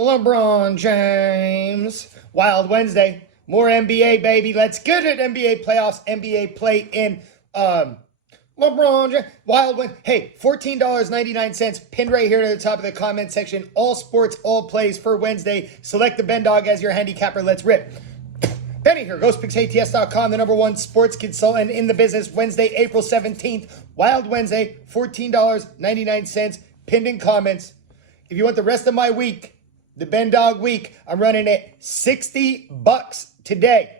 LeBron James. Wild Wednesday. More NBA, baby. Let's get it. NBA playoffs, NBA play in. LeBron James. Wild Wednesday. Hey, $14.99 pinned right here to the top of the comment section. All sports, all plays for Wednesday. Select the Ben Dog as your handicapper. Let's rip. Benny here, GhostPicksATS.com, the #1 sports consultant in the business. Wednesday, April 17th. Wild Wednesday, $14.99 pinned in comments. If you want the rest of my week, the Ben Dog week, I'm running it $60 today.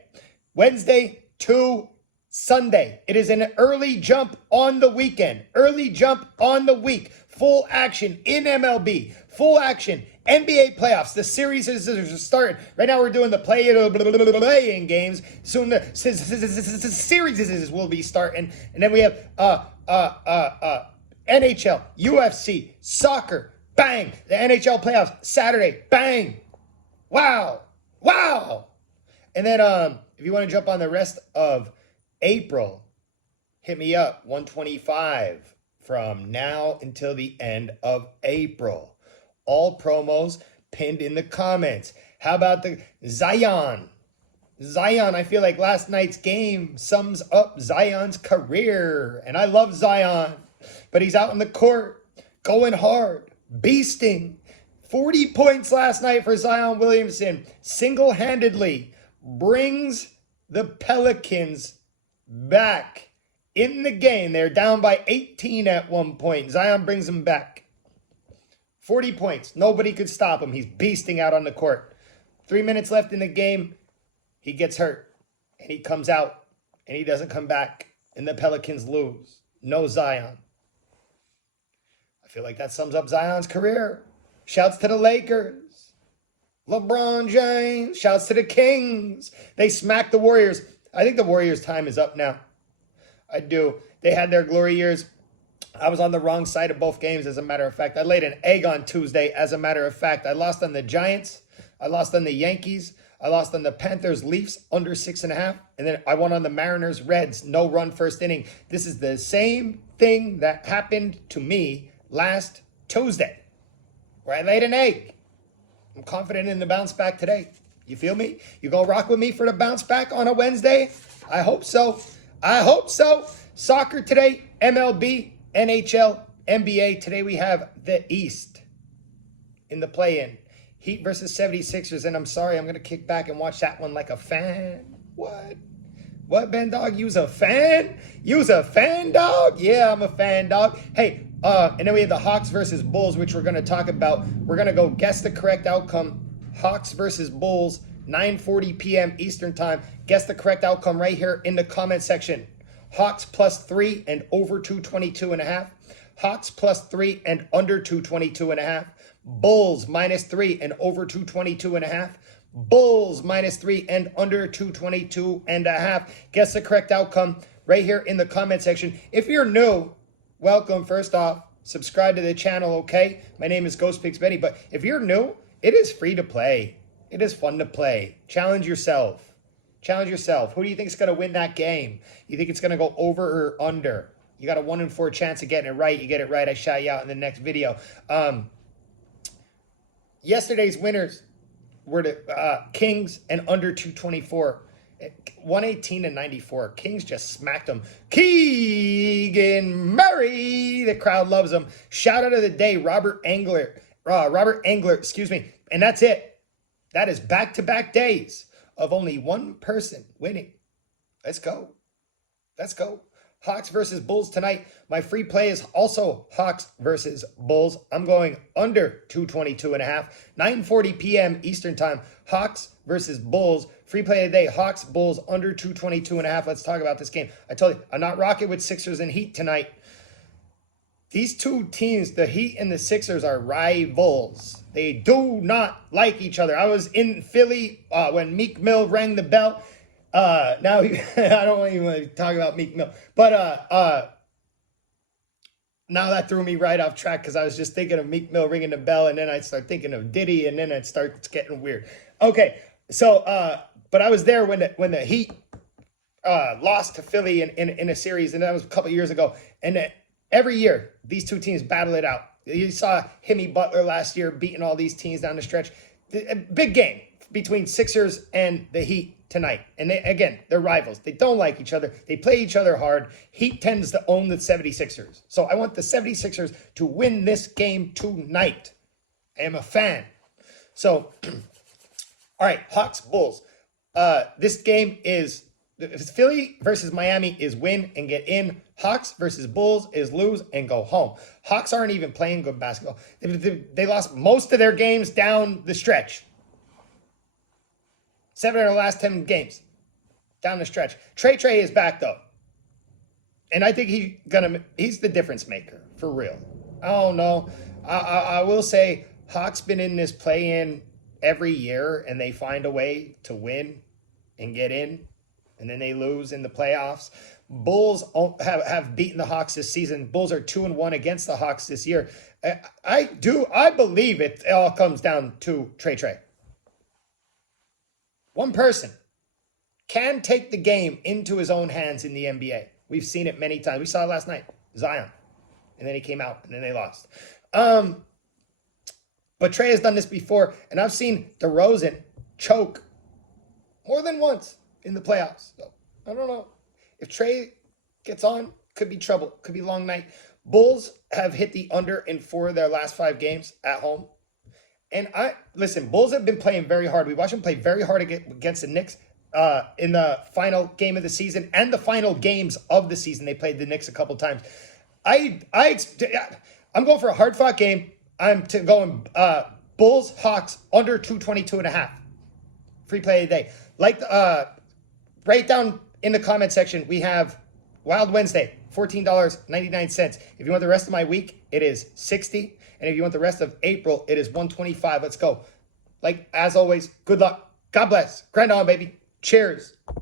Wednesday to Sunday. It is an early jump on the weekend. Early jump on the week. Full action in MLB. Full action. NBA playoffs. The series is starting. Right now we're doing the play-in games. Soon the series will be starting. And then we have NHL, UFC, soccer. Bang! The NHL playoffs Saturday. Bang! Wow! Wow! And then if you want to jump on the rest of April, hit me up. 125 from now until the end of April. All promos pinned in the comments. How about the Zion? Zion, I feel like last night's game sums up Zion's career. And I love Zion. But he's out in the court, going hard. Beasting. 40 points last night for Zion Williamson. Single-handedly brings the Pelicans back in the game. They're down by 18 at one point. Zion brings them back. 40 points. Nobody could stop him. He's beasting out on the court. 3 minutes left in the game. He gets hurt. And he comes out. And he doesn't come back. And the Pelicans lose. No Zion. I feel like that sums up Zion's career. Shouts to the Lakers. LeBron James. Shouts to the Kings. They smacked the Warriors. I think the Warriors' time is up now. I do. They had their glory years. I was on the wrong side of both games, as a matter of fact. I laid an egg on Tuesday, as a matter of fact. I lost on the Giants. I lost on the Yankees. I lost on the Panthers Leafs under 6.5. And then I won on the Mariners Reds. No run first inning. This is the same thing that happened to me last Tuesday, where I laid an egg. I'm confident in the bounce back today. You feel me? You gonna rock with me for the bounce back on a Wednesday? I hope so. I hope so. Soccer today, MLB, NHL, NBA. Today we have the East in the play-in. Heat versus 76ers. And I'm sorry, I'm going to kick back and watch that one like a fan. What? What, Ben Dog? You's a fan? You's a fan, dog? Yeah, I'm a fan, dog. Hey, and then we have the Hawks versus Bulls, which we're going to talk about. We're going to go guess the correct outcome. Hawks versus Bulls, 9:40 p.m. Eastern time. Guess the correct outcome right here in the comment section. Hawks +3 and over 222.5. Hawks +3 and under 222.5. Bulls -3 and over 222.5. Bulls -3 and under 222.5. Guess the correct outcome right here in the comment section. If you're new, welcome. First off, subscribe to the channel, okay? My name is Ghost Picks Benny, but if you're new, it is free to play. It is fun to play. Challenge yourself. Challenge yourself. Who do you think is going to win that game? You think it's going to go over or under? You got a 1 in 4 chance of getting it right. You get it right, I shout you out in the next video. Yesterday's winners were the Kings and under 224. 118 and 94. Kings just smacked them. Keegan Murray. The crowd loves him. Shout out of the day, Robert Engler, excuse me. And that's it. That is back-to-back days of only one person winning. Let's go. Let's go. Hawks versus Bulls tonight. My free play is also Hawks versus Bulls. I'm going under 222.5. 9:40 p.m. Eastern time. Hawks versus Bulls. Free play today. Hawks, Bulls, under 222.5. Let's talk about this game. I told you, I'm not rocking with Sixers and Heat tonight. These two teams, the Heat and the Sixers, are rivals. They do not like each other. I was in Philly when Meek Mill rang the bell. Now I don't even want to talk about Meek Mill, but now that threw me right off track because I was just thinking of Meek Mill ringing the bell, and then I'd start thinking of Diddy, and then it starts getting weird. Okay, so but I was there when the Heat lost to Philly in a series, and that was a couple years ago. And every year these two teams battle it out. You saw Himmy Butler last year beating all these teams down the stretch. A big game between Sixers and the Heat tonight. And they're rivals. They don't like each other. They play each other hard. Heat tends to own the 76ers. So I want the 76ers to win this game tonight. I am a fan. So, all right, Hawks, Bulls. This game is Philly versus Miami is win and get in. Hawks versus Bulls is lose and go home. Hawks aren't even playing good basketball. They lost most of their games down the stretch. 7 of the last 10 games down the stretch. Trey is back though. And I think he's the difference maker for real. I don't know. I will say Hawks been in this play-in every year and they find a way to win and get in. And then they lose in the playoffs. Bulls have beaten the Hawks this season. Bulls are 2-1 against the Hawks this year. I believe it all comes down to Trey. One person can take the game into his own hands in the NBA. We've seen it many times. We saw it last night, Zion. And then he came out, and then they lost. But Trey has done this before, and I've seen DeRozan choke more than once in the playoffs. So, I don't know. If Trey gets on, could be trouble. Could be a long night. Bulls have hit the under in 4 of their last 5 games at home. And Bulls have been playing very hard. We watched them play very hard against the Knicks in the final game of the season and the final games of the season. They played the Knicks a couple times. I'm going for a hard-fought game. I'm going Bulls, Hawks, under 222.5. Free play today. Right down in the comment section, we have Wild Wednesday, $14.99. If you want the rest of my week, it is $60. And if you want the rest of April, it is $125. Let's go. As always, good luck. God bless. Grind on, baby. Cheers.